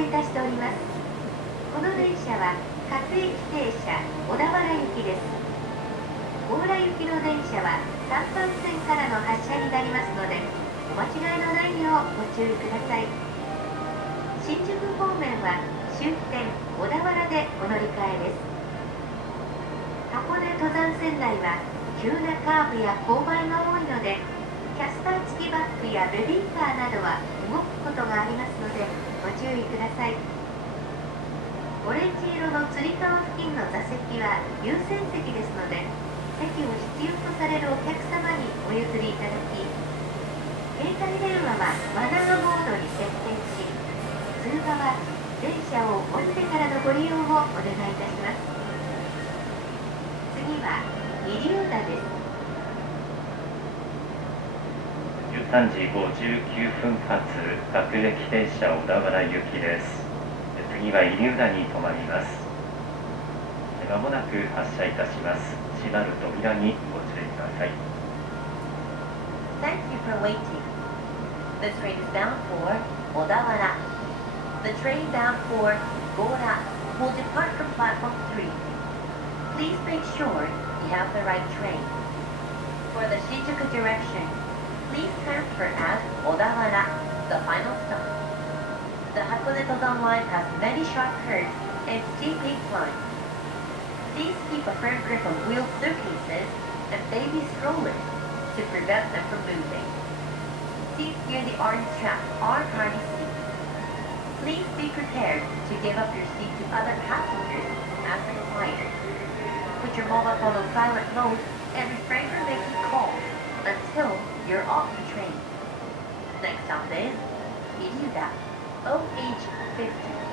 せいたしております。この電車は各駅停車小田原行きです。強羅行きの電車は3番線からの発車になりますので、お間違いのないようご注意ください。新宿方面は終点小田原でお乗り換えです。箱根登山線内は急なカーブや勾配が多いので、キャスター付きバッグやベビーカーなどは動くことがありますのでご注意ください。オレンジ色のつり革付近の座席は優先席ですので、席を必要とされるお客様にお譲りいただき、携帯電話はマナーモードに設定し、通話は電車を降りてからのご利用をお願いいたします。次は入田です。13時59分発各駅停車小田原行きです。次は入田に停まります。まもなく発車いたします。閉まる扉にご注意ください。 Thank you for waiting. This train is bound for Odawara. The train bound for Gora will depart from platform 3. Please make sure you have the right train. For the Shinjuku direction, please transfer at Odawara, the final stop. The Hakone Tozan line has many sharp curves and steep inclines. Please keep a firm grip on wheeled suitcases and baby strollers to prevent them from moving. Seats near the orange strap are party seats. Please be prepared to give up your seat to other passengers as required. Put your mobile phone on silent mode and refrain from making calls until you're off the train. Next stop is Iryuda, OH50.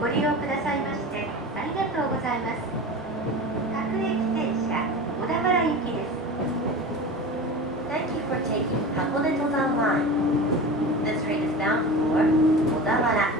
ご利用くださいましてありがとうございます。各駅停車小田原行きです。 Thank you for taking Hakone Tozan Line. This train is bound for Odawara.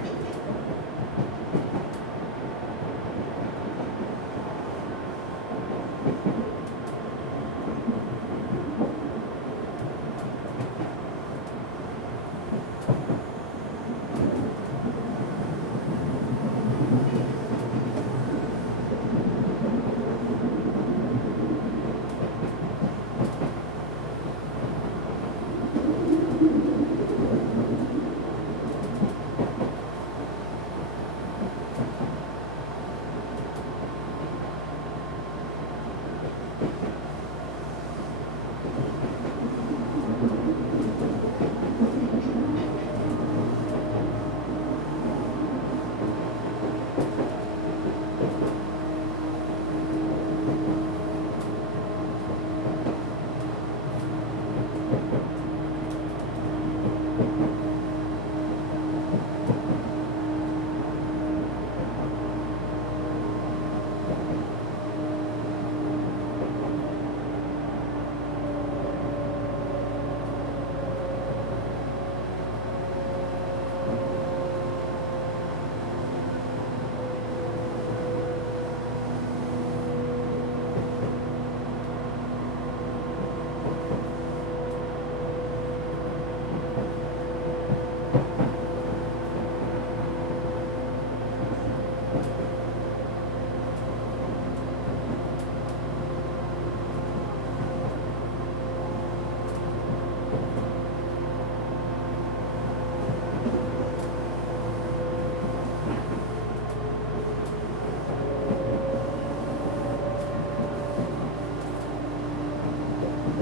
ま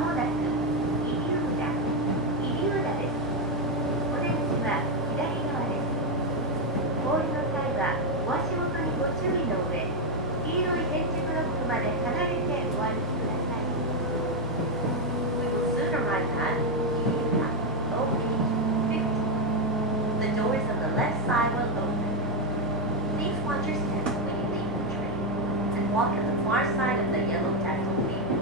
もなく入浦です。お出口は左側です。お降りの際はお足元にご注意の上、黄色い点字ブロックまで離れてお歩きください。We will soon arrive at Ibiura, OH50. The doors on the left side will open. Please watch your step when you leave the train and walk on the far side of the yellow tactile pavement.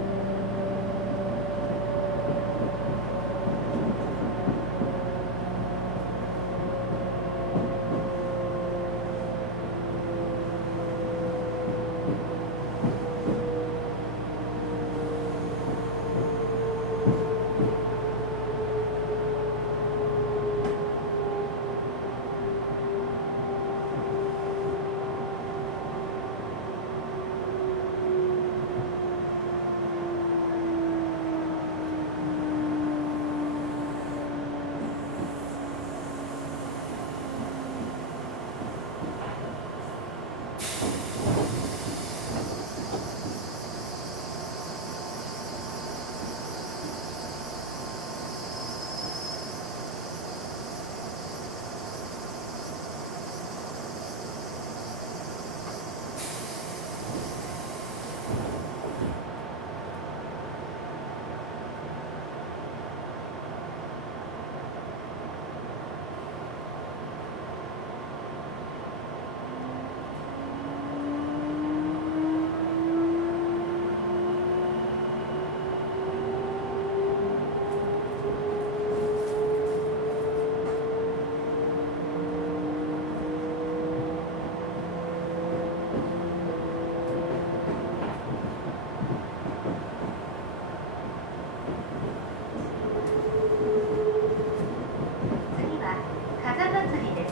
次は風祭りです。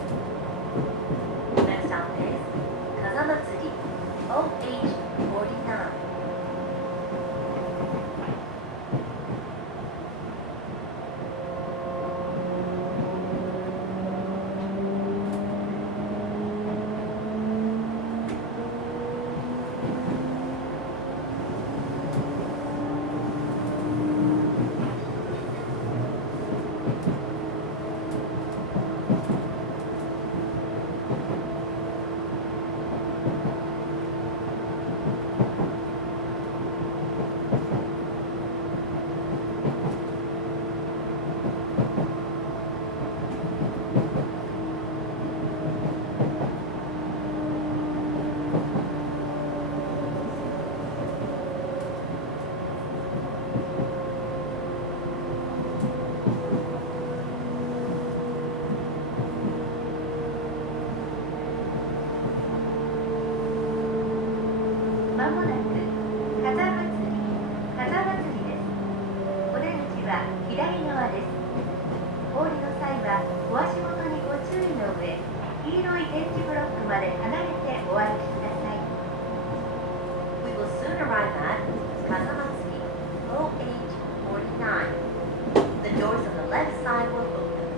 Next stop is 風祭り OH49. まもなく風祭りです。お出口は左側です。お降りの際はお足元にご注意の上、黄色い点字ブロックまで離れてお歩きください。We will soon arrive at 風祭り OH49. The doors on the left side will open.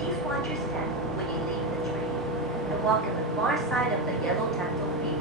Please watch your step when you leave the train and walk on the far side of the yellow tactile pavement.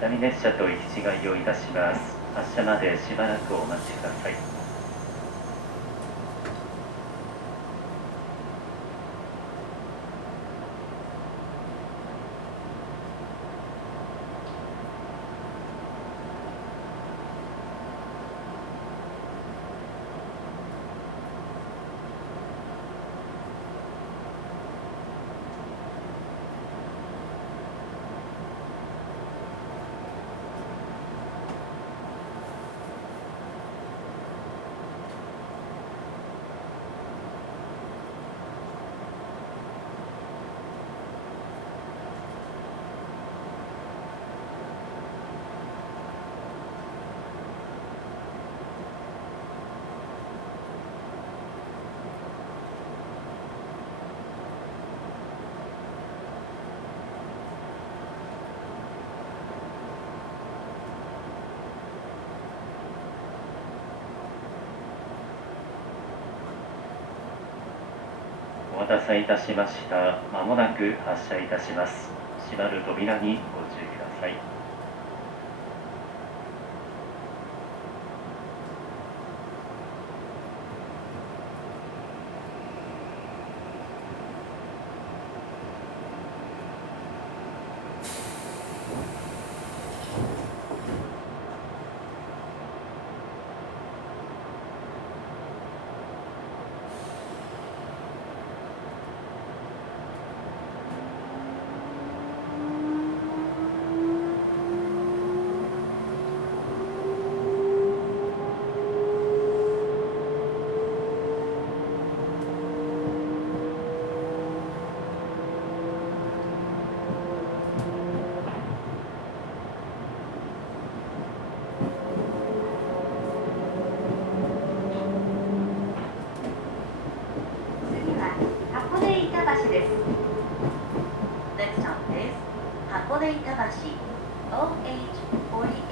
下り列車と行き違いをいたします。発車までしばらくお待ちください。たせいたしました。まもなく発車いたします。閉まる扉にご注意ください。次は箱根板橋です。Next stop is 箱根板橋 OH48.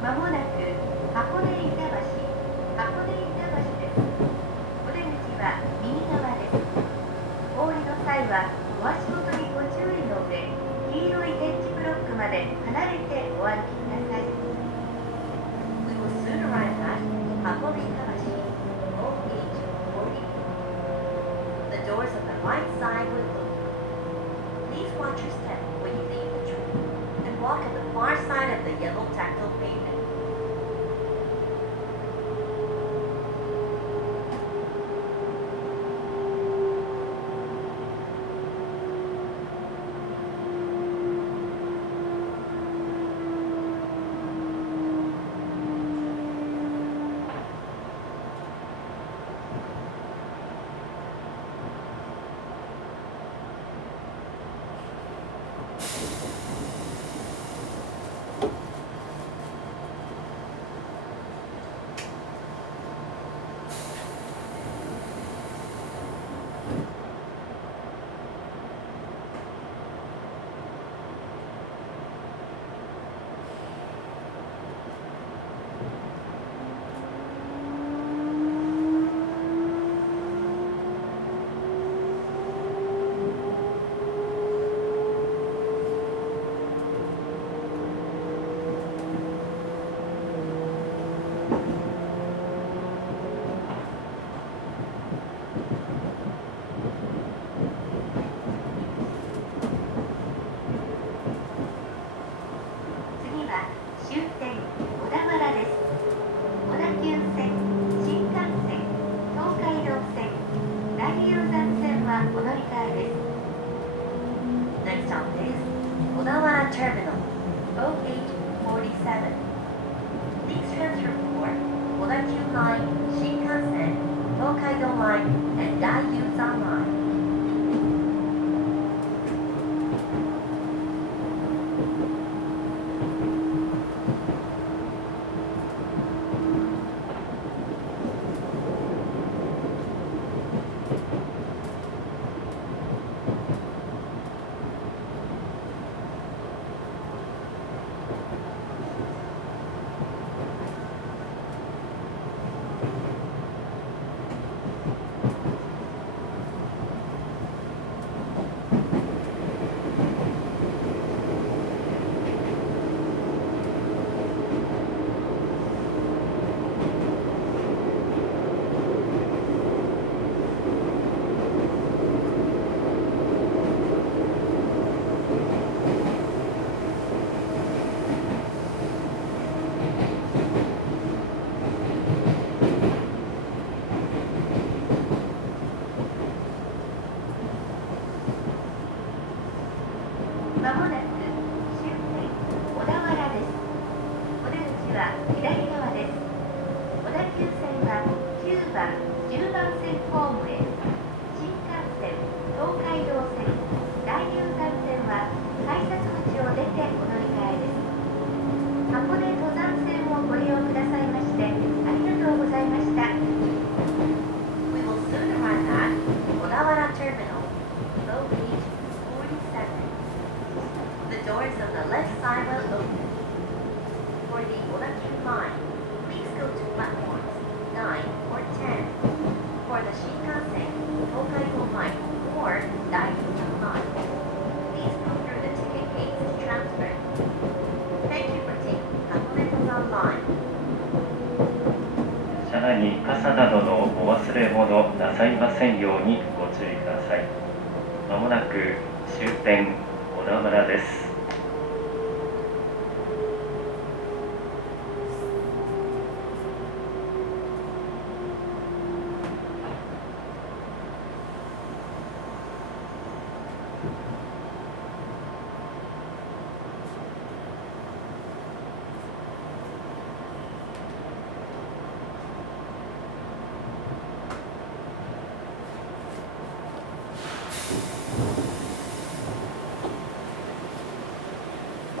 まもなく箱根板橋です。お出口は右側です。お降りの際はお足元にご注意の上、黄色い点字ブロックまで離れてお歩きください。We will soon arrive at 箱根板橋 OH40. The doors on the right side will open. Please watch your step when you leave the train and walk at the far side of the yellow tactile pavement. Next stop is Odawara Terminal, OH47. Please transfer for Odakyu Line, Shinkansen, Tokaido Line, and Daiyuzan Line. on the left side will open. For the Odakyun line, please go to platforms 9 or 10. For the Shinkansen, Hokkaido line, or Daijinkan line, please go through the ticket gates to transfer. Thank you for taking Hakone-Busan line. 車内に傘などのお忘れ物なさいませんようにご注意ください。まもなく終点小田原です。